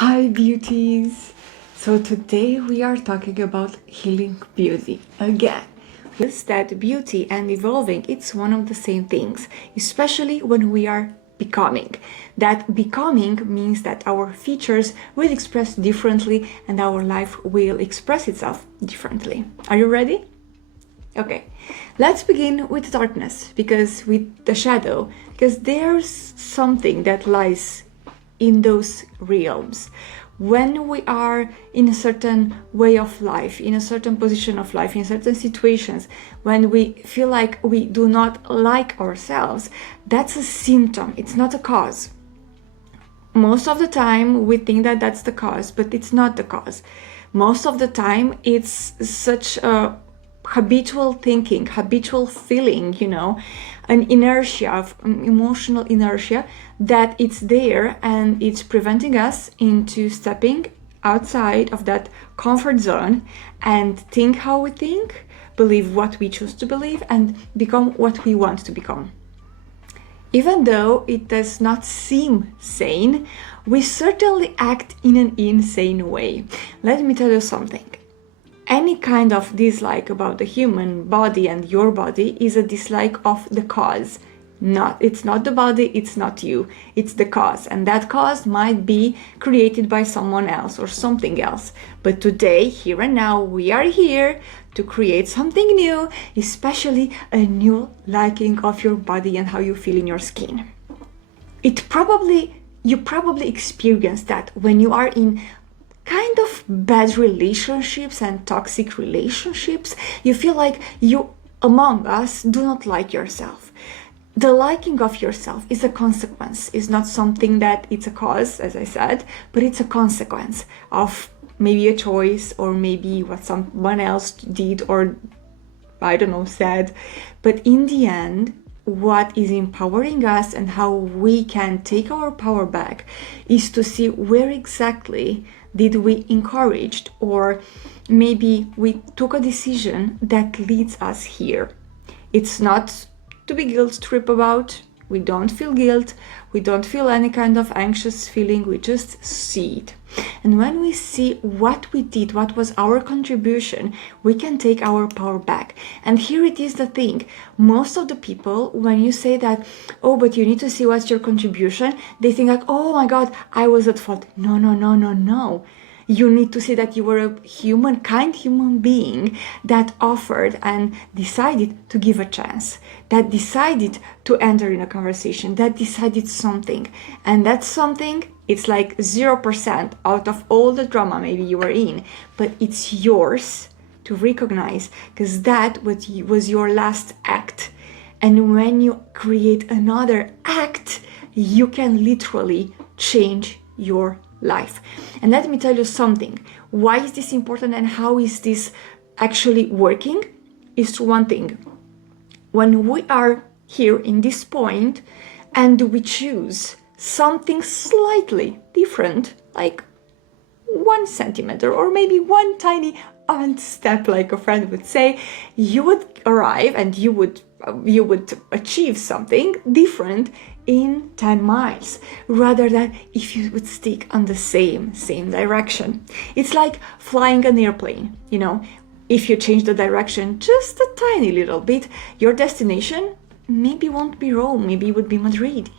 Hi beauties! So today we are talking about healing beauty again. Is that beauty and evolving, it's one of the same things, especially when we are becoming. That becoming means that our features will express differently and our life will express itself differently. Are you ready? Okay, let's begin with darkness, because with the shadow, because there's something that lies in those realms. When we are in a certain way of life, in a certain position of life, in certain situations, when we feel like we do not like ourselves, that's a symptom, it's not a cause. Most of the time we think that that's the cause, but it's not the cause. Most of the time it's such a habitual thinking, habitual feeling, an inertia, emotional inertia, that it's there and it's preventing us into stepping outside of that comfort zone and think how we think, believe what we choose to believe, and become what we want to become. Even though it does not seem sane, we certainly act in an insane way. Let me tell you something. Any kind of dislike about the human body and your body is a dislike of the cause. It's not the body, it's not you, it's the cause. And that cause might be created by someone else or something else. But today, here and now, we are here to create something new, especially a new liking of your body and how you feel in your skin. You probably experience that when you are in kind of bad relationships and toxic relationships. You feel like you, among us, do not like yourself. The liking of yourself is a consequence. It's not something that it's a cause, as I said, but it's a consequence of maybe a choice or maybe what someone else did or, I don't know, said. But in the end, what is empowering us and how we can take our power back is to see where exactly did we encouraged, or maybe we took a decision that leads us here. It's not to be guilt trip about. We don't feel guilt. We don't feel any kind of anxious feeling. We just see it. And when we see what we did, what was our contribution, we can take our power back. And here it is the thing. Most of the people, when you say that, oh, but you need to see what's your contribution, they think like, oh my God, I was at fault. No, no, no, no, no. You need to see that you were a kind human being that offered and decided to give a chance, that decided to enter in a conversation, that decided something. And that something, it's like 0% out of all the drama maybe you were in, but it's yours to recognize, because that was your last act. And when you create another act, you can literally change your life. And let me tell you something. Why is this important and how is this actually working? Is one thing. When we are here in this point and we choose something slightly different, like 1 centimeter or maybe one tiny ant step, like a friend would say, you would arrive and you would achieve something different in 10 miles, rather than if you would stick on the same direction. It's like flying an airplane, if you change the direction just a tiny little bit, your destination maybe won't be Rome, maybe it would be Madrid,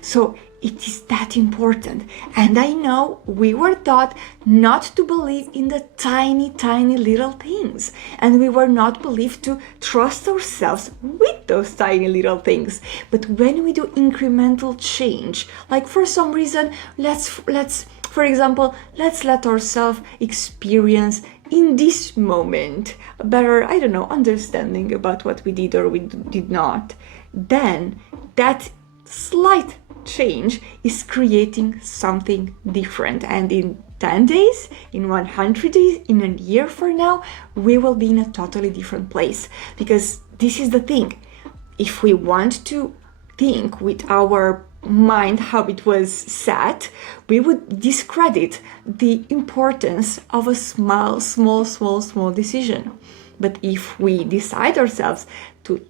So it is that important. And I know we were taught not to believe in the tiny, tiny little things. And we were not believed to trust ourselves with those tiny little things. But when we do incremental change, like for some reason, for example, let's let ourselves experience in this moment a better, understanding about what we did or we did not, then that slight change is creating something different. And in 10 days, in 100 days, in a year from now, we will be in a totally different place. Because this is the thing. If we want to think with our mind how it was set, we would discredit the importance of a small decision. But if we decide ourselves to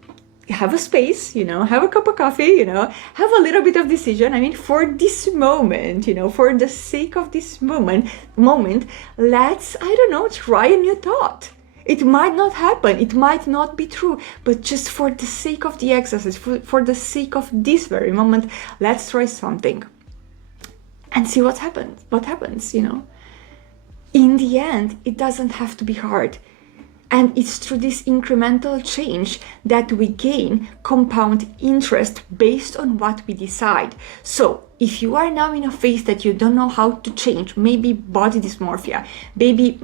have a space, have a cup of coffee, have a little bit of decision. I mean, for this moment, for the sake of this moment, let's, I don't know, try a new thought. It might not happen, it might not be true, but just for the sake of the exercise, for the sake of this very moment, let's try something and see what happens, In the end, it doesn't have to be hard. And it's through this incremental change that we gain compound interest based on what we decide. So if you are now in a phase that you don't know how to change, maybe body dysmorphia, maybe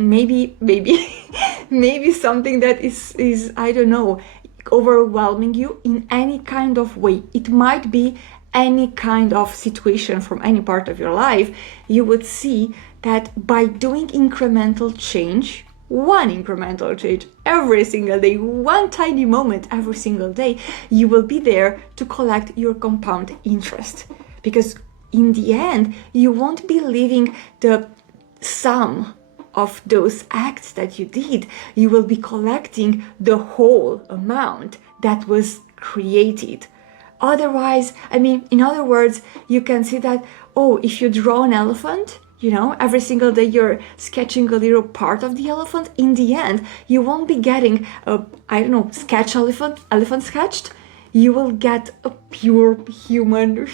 maybe something that is I don't know, overwhelming you in any kind of way. It might be any kind of situation from any part of your life. You would see that by doing incremental change, one incremental change every single day, one tiny moment every single day, you will be there to collect your compound interest. Because in the end, you won't be living the sum of those acts that you did. You will be collecting the whole amount that was created. Otherwise, I mean, in other words, you can see that, if you draw an elephant, every single day you're sketching a little part of the elephant. In the end, you won't be getting a, elephant sketched. You will get a pure human,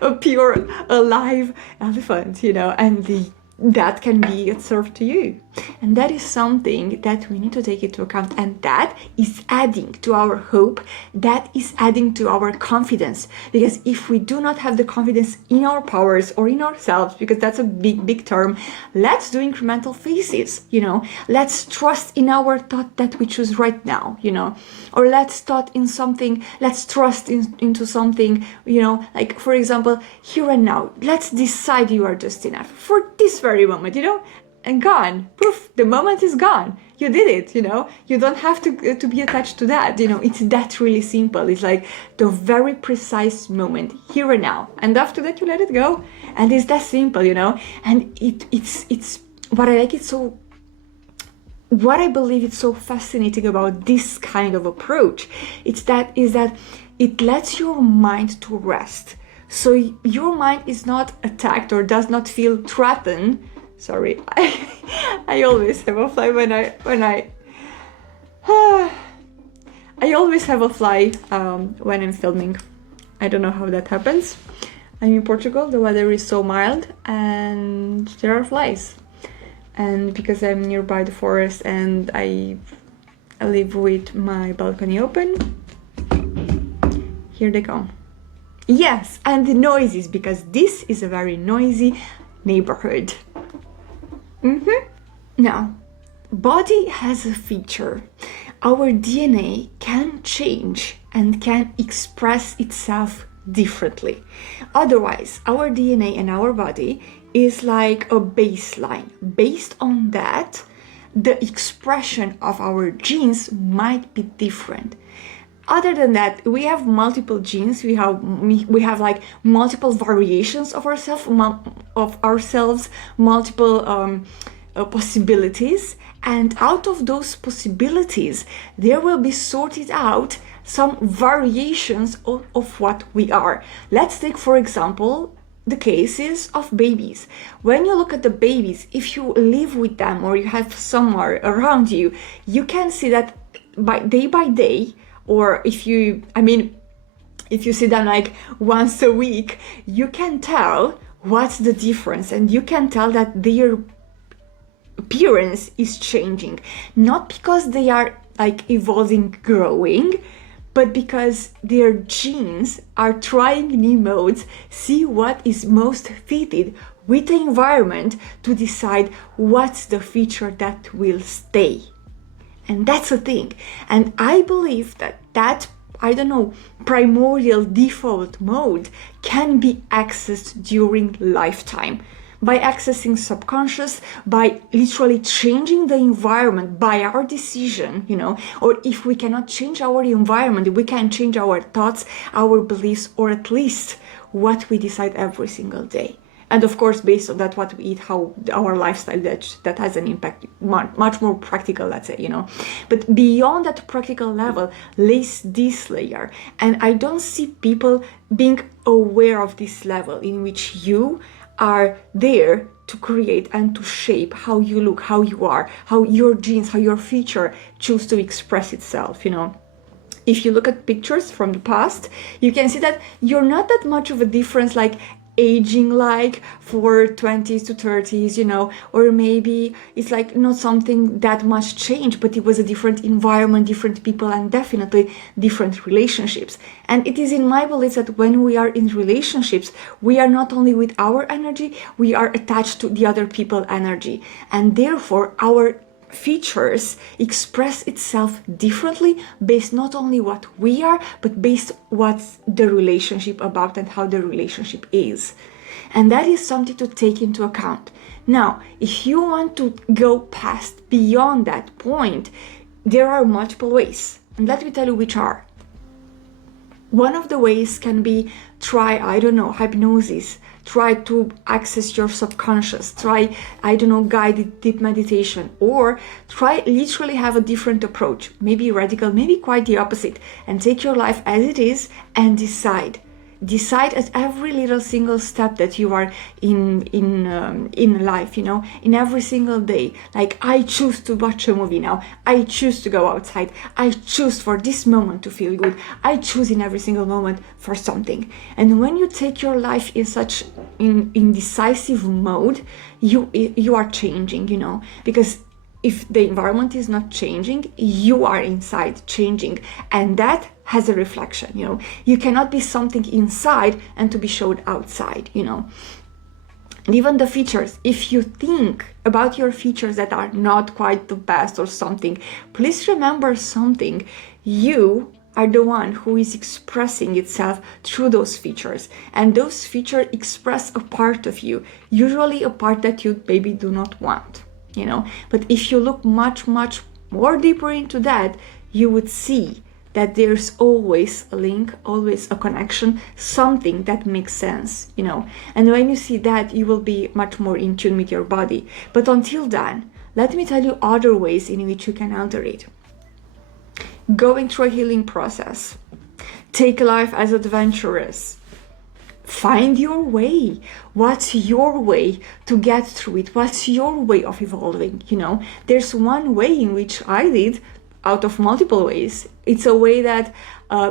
a pure alive elephant, and that can be served to you. And that is something that we need to take into account. And that is adding to our hope. That is adding to our confidence. Because if we do not have the confidence in our powers or in ourselves, because that's a big term, let's do incremental phases, Let's trust in our thought that we choose right now, Or let's trust into something, like, for example, here and now, let's decide you are just enough for this very moment, and gone. Poof, the moment is gone. You did it, You don't have to be attached to that, It's that really simple. It's like the very precise moment, here and now. And after that, you let it go. And it's that simple, And it's what I like it so. What I believe is so fascinating about this kind of approach, is that it lets your mind to rest. So your mind is not attacked or does not feel threatened. Sorry, I always have a fly when I always have a fly when I'm filming. I don't know how that happens. I'm in Portugal, the weather is so mild and there are flies. And because I'm nearby the forest and I live with my balcony open, here they come. Yes, and the noises, because this is a very noisy neighborhood. Now, body has a feature. Our DNA can change and can express itself differently. Otherwise, our DNA and our body is like a baseline. Based on that, the expression of our genes might be different. Other than that, we have multiple genes. We have like multiple variations of ourselves, multiple possibilities, and out of those possibilities, there will be sorted out some variations of what we are. Let's take, for example, the cases of babies. When you look at the babies, if you live with them or you have somewhere around you, you can see that by day, or if you see them like once a week, you can tell what's the difference, and you can tell that their appearance is changing. Not because they are like evolving, growing, but because their genes are trying new modes, see what is most fitted with the environment to decide what's the feature that will stay. And that's a thing. And I believe that primordial default mode can be accessed during lifetime. By accessing subconscious, by literally changing the environment by our decision, or if we cannot change our environment, we can change our thoughts, our beliefs, or at least what we decide every single day. And of course, based on that, what we eat, how our lifestyle, that has an impact, much more practical, let's say, But beyond that practical level lays this layer. And I don't see people being aware of this level in which you are there to create and to shape how you look, how you are, how your genes, how your future choose to express itself, If you look at pictures from the past, you can see that you're not that much of a difference, like aging like for 20s to 30s, or maybe it's like not something that much change, but it was a different environment, different people, and definitely different relationships. And it is in my belief that when we are in relationships, we are not only with our energy, we are attached to the other people's energy, and therefore our features express itself differently based not only what we are, but based what's the relationship about and how the relationship is. And that is something to take into account. Now, if you want to go past beyond that point, there are multiple ways, and let me tell you which are. One of the ways can be try, hypnosis, try to access your subconscious, try, guided deep meditation, or try literally have a different approach, maybe radical, maybe quite the opposite, and take your life as it is and decide at every little single step that you are in life, in every single day. Like, I choose to watch a movie now, I choose to go outside, I choose for this moment to feel good, I choose in every single moment for something. And when you take your life in such in decisive mode, you are changing, because if the environment is not changing, you are inside changing, and that has a reflection. You cannot be something inside and to be showed outside. And even the features, if you think about your features that are not quite the best or something, please remember something: you are the one who is expressing itself through those features, and those features express a part of you, usually a part that you maybe do not want. But if you look much more deeper into that, you would see that there's always a link, always a connection, something that makes sense, And when you see that, you will be much more in tune with your body. But until then, let me tell you other ways in which you can alter it. Going through a healing process. Take life as adventurous. Find your way. What's your way to get through it? What's your way of evolving? There's one way in which I did, out of multiple ways. It's a way that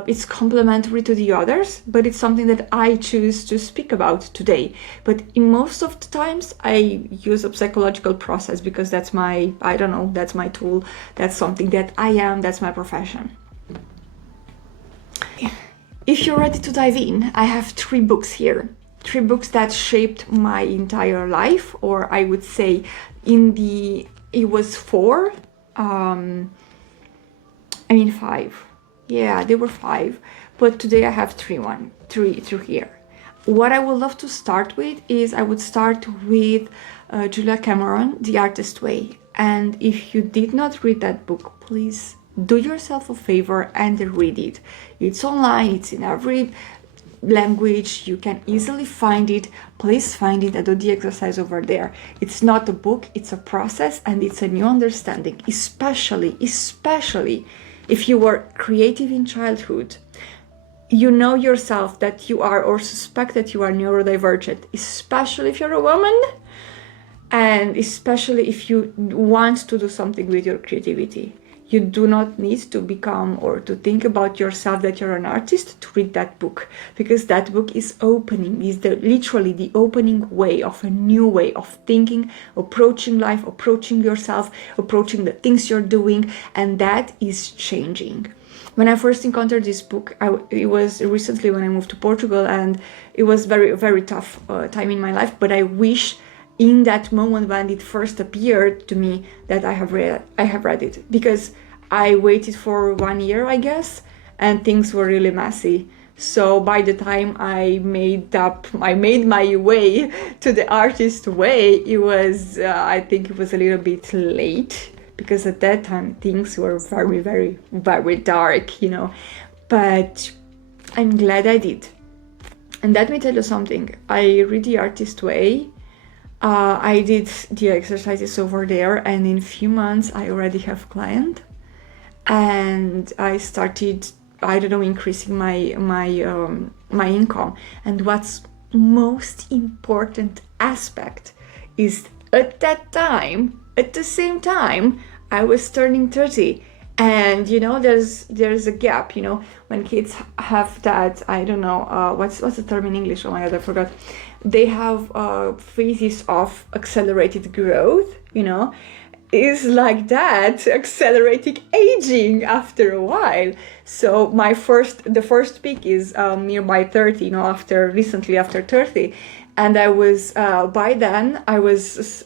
it's complementary to the others, but it's something that I choose to speak about today. But in most of the times, I use a psychological process because that's my, that's my tool. That's something that I am. That's my profession. If you're ready to dive in, I have 3 books here. 3 books that shaped my entire life, or I would say it was 4. 5. Yeah, there were 5. But today I have 3 through here. What I would love to start with is I would start with Julia Cameron, The Artist Way. And if you did not read that book, please do yourself a favor and read it. It's online, it's in every language, you can easily find it. Please find it and do the exercise over there. It's not a book, it's a process, and it's a new understanding, especially if you were creative in childhood. You know yourself that you are, or suspect that you are, neurodivergent, especially if you're a woman, and especially if you want to do something with your creativity. You do not need to become or to think about yourself that you're an artist to read that book, because that book is literally the opening way of a new way of thinking, approaching life, approaching yourself, approaching the things you're doing, and that is changing. When I first encountered this book, it was recently when I moved to Portugal, and it was very, very tough time in my life, but I wish in that moment when it first appeared to me that I have read it, because I waited for 1 year, I guess, and things were really messy. So by the time I made my way to the artist way, it was I think it was a little bit late, because at that time things were very, very, very dark, But I'm glad I did. And let me tell you something. I read The Artist Way. I did the exercises over there, and in a few months I already have a client, and I started, I don't know, increasing my income. And what's most important aspect is at that time, at the same time, I was turning 30. And there's a gap, when kids have that, I don't know, what's the term in English? Oh my god, I forgot. They have phases of accelerated growth, is like that, accelerating aging after a while. So the first peak is nearby 30, recently after 30. And I was, by then, I was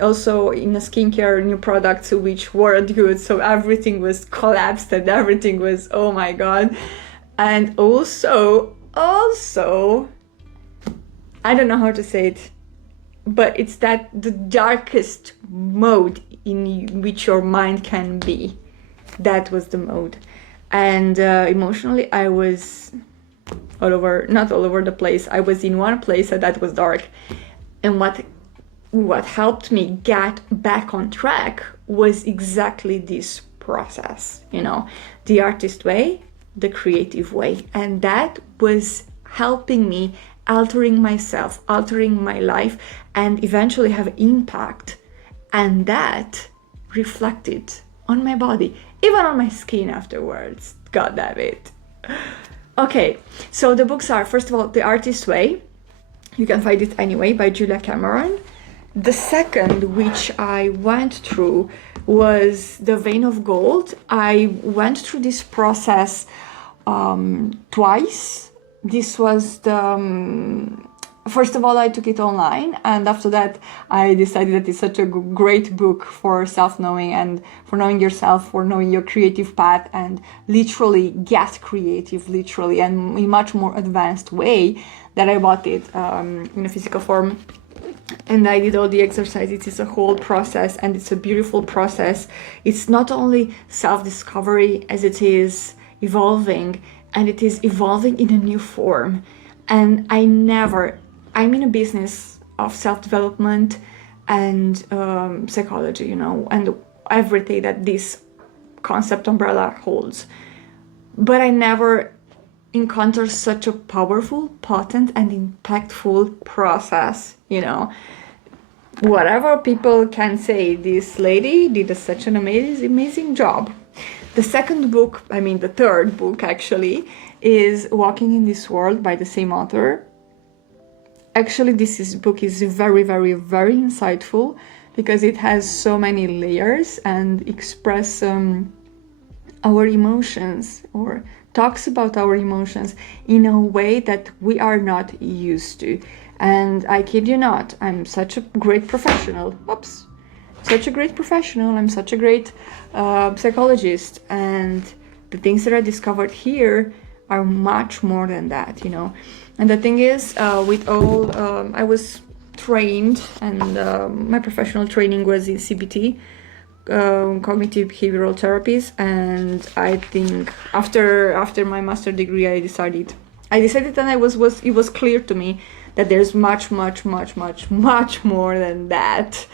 also in a skincare new products which weren't good. So everything was collapsed and everything was, oh my God. And also, I don't know how to say it, but it's that the darkest mode in which your mind can be. That was the mode. And emotionally, I was not all over the place. I was in one place that was dark. And what helped me get back on track was exactly this process, the artist way, the creative way. And that was helping me altering myself, altering my life, and eventually have impact. And that reflected on my body, even on my skin afterwards. God damn it. Okay, so the books are, first of all, The Artist Way. You can find it anyway, by Julia Cameron. The second, which I went through, was The Vein of Gold. I went through this process twice. This was first of all, I took it online, and after that, I decided that it's such a great book for self-knowing and for knowing yourself, for knowing your creative path, and literally get creative, literally, and in a much more advanced way, that I bought it in a physical form. And I did all the exercises. It's a whole process, and it's a beautiful process. It's not only self-discovery as it is evolving, and it is evolving in a new form. And I'm in a business of self-development and psychology, and everything that this concept umbrella holds. But I never encountered such a powerful, potent, and impactful process, Whatever people can say, this lady did such an amazing job. The third book actually, is Walking in This World by the same author. Actually, this book is very, very, very insightful because it has so many layers and express our emotions, or talks about our emotions in a way that we are not used to. And I kid you not, I'm such a great professional. I'm such a great psychologist, and the things that I discovered here are much more than that, And the thing is, with all, I was trained, and my professional training was in CBT, cognitive behavioral therapies, and I think after my master degree, I decided, and it was clear to me that there's much more than that.